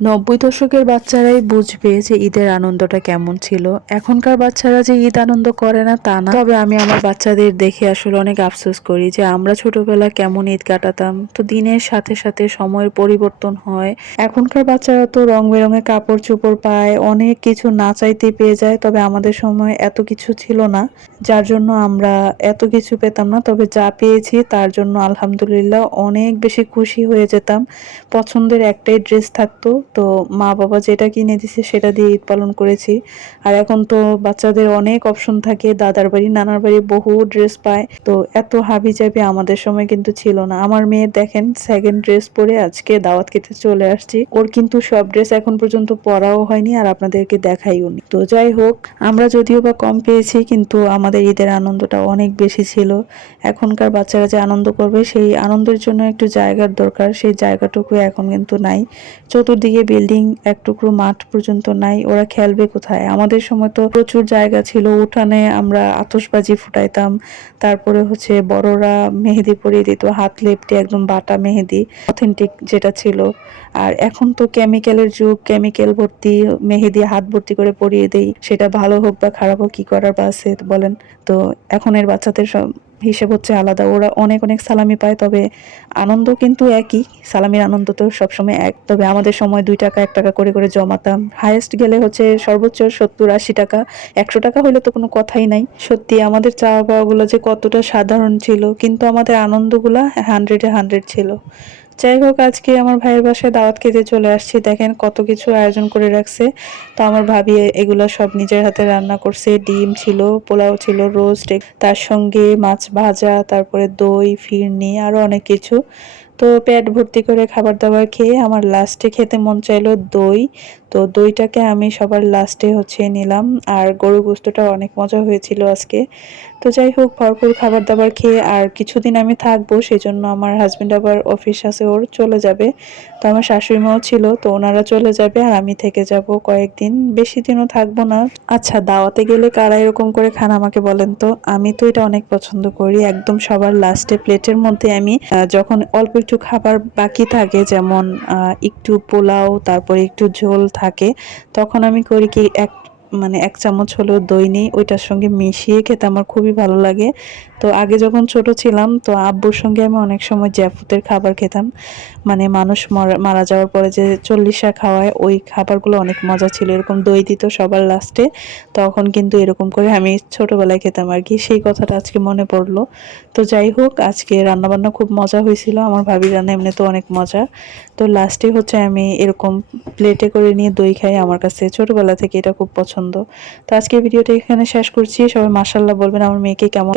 ৯০ দশকের বাচ্চারাই বুঝবে যে ঈদের আনন্দটা কেমন ছিল। এখনকার বাচ্চারা যে ঈদ আনন্দ করে না তা না। তবে আমি আমার বাচ্চাদের দেখে আসলে অনেক আফসোস করি যে আমরা ছোটবেলায় কেমন ঈদ কাটাতাম। তো দিনের সাথে সাথে সময়ের পরিবর্তন হয়। এখনকার বাচ্চারা তো রং বেরঙের কাপড় চোপড় পায়, অনেক কিছু না চাইতেই পেয়ে যায়। তবে আমাদের সময় এত কিছু ছিল না, যার জন্য আমরা এত কিছু পেতাম না। তবে যা পেয়েছি তার জন্য আলহামদুলিল্লাহ অনেক বেশি খুশি হয়ে যেতাম। পছন্দের একটাই ড্রেস থাকতো, তো মা বাবা যেটা কিনে দিছে সেটা দিয়ে ঈদ পালন করেছি। আর এখন তো বাচ্চাদের অনেক অপশন থাকে, দাদার বাড়ি নানার বাড়ি বহু ড্রেস পায়। তো এত হাবি জাবি আমাদের সময় কিন্তু ছিল না। আমার মেয়ের দেখেন সেকেন্ড ড্রেস পরে আজকে দাওয়াত খেতে চলে আসছি। ওর কিন্তু সব ড্রেস এখন পর্যন্ত পরাও হয়নি আর আপনাদেরকে দেখাইও নি। তো যাই হোক, আমরা যদিও বা কম পেয়েছি কিন্তু আমাদের ঈদের আনন্দটা অনেক বেশি ছিল। এখনকার বাচ্চারা যে আনন্দ করবে সেই আনন্দের জন্য একটু জায়গার দরকার, সেই জায়গাটুকু এখন কিন্তু নাই। চতুর্দিকে বিল্ডিং, এক টুকরো মাঠ পর্যন্ত নাই, ওরা খেলবে কোথায়? আমাদের সময় তো প্রচুর জায়গা ছিল, উঠানে আমরা আতশবাজি ফুটাইতাম। তারপরে হচ্ছে বড়রা মেহেদি পরিয়ে দিত, হাত লেপটে একদম বাটা মেহেদি, অথেন্টিক যেটা ছিল। আর এখন তো কেমিক্যালের যুগ, কেমিক্যাল ভর্তি মেহেদি হাত ভর্তি করে পরিয়ে দেই, সেটা ভালো হোক বা খারাপ হোক কি করার বা আছে বলেন। তো এখনের বাচ্চাদের সব হিসেব হচ্ছে আলাদা, ওরা অনেক অনেক সালামি পায়। তবে আনন্দ কিন্তু একই, সালামির আনন্দ তো সবসময় এক। তবে আমাদের সময় 2 টাকা 1 টাকা করে করে জমাতাম, হাইয়েস্ট গেলে হচ্ছে সর্বোচ্চ 70-80 টাকা। 100 টাকা হইলে তো কোনো কথাই নাই। সত্যি আমাদের চাওয়া পাওয়া গুলো যে কতটা সাধারণ ছিল, কিন্তু আমাদের আনন্দগুলা 100-এ 100 ছিল। যাই হোক, আজকে আমার ভাইয়ের বাসায় দাওয়াত খেতে চলে আসছি। দেখেন কত কিছু আয়োজন করে রাখছে। তো আমার ভাবি এগুলো সব নিজের হাতে রান্না করছে। ডিম ছিল, পোলাও ছিল, রোস্ট, তার সঙ্গে মাছ ভাজা, তারপরে দই, ফিরনি, আরো অনেক কিছু। তো পেট ভর্তি করে খাবার দাবার খেয়ে আমার লাস্টে খেতে মন চাইলো দই। তো দইটাকে আমি সবার লাস্টে হচ্ছে নিলাম। আর গরু গোস্তটা অনেক মজা হয়েছিল আজকে। তো যাই হোক, ভরপুর খাবার দাবার খেয়ে আর কিছুদিন আমি থাকবো, সেজন্য আমার হাজবেন্ড আবার অফিস আছে, ওর চলে যাবে। তো আমার শাশুড়ি মাও ছিল, তো ওনারা চলে যাবে আর আমি থেকে যাব কয়েকদিন, বেশি দিনও থাকবো না। আচ্ছা, দাওয়াতে গেলে কারা এরকম করে খান আমাকে বলেন তো? আমি তো এটা অনেক পছন্দ করি, একদম সবার লাস্টে প্লেটের মধ্যে আমি যখন অল্প একটু খাবার বাকি থাকে, যেমন একটু পোলাও তারপরে একটু ঝোল থাকে, তখন আমি করি কি মানে 1 চামচ হলেও দই নিই, ওইটার সঙ্গে মিশিয়ে খেতে আমার খুবই ভালো লাগে। তো আগে যখন ছোট ছিলাম তো আব্বুর সঙ্গে আমি অনেক সময় জ্যাফুতের খাবার খেতাম, মানে মানুষ মারা যাওয়ার পরে যে 40 খাওয়ায়, ওই খাবারগুলো অনেক মজা ছিল। এরকম দই দিত সবার লাস্টে, তখন কিন্তু এরকম করে আমি ছোটবেলায় খেতাম আর কি, সেই কথাটা আজকে মনে পড়লো। তো যাই হোক, আজকে রান্নাবান্না খুব মজা হয়েছিল, আমার ভাবি রান্না এমনি তো অনেক মজা। তো লাস্টে হচ্ছে আমি এরকম প্লেটে করে নিয়ে দই খাই, আমার কাছে ছোটবেলা থেকে এটা খুব পছন্দ। তো আজকে ভিডিওটা এখানে শেষ করছি। সবাই মাশাআল্লাহ বলবেন আমার মেয়েকে কেমন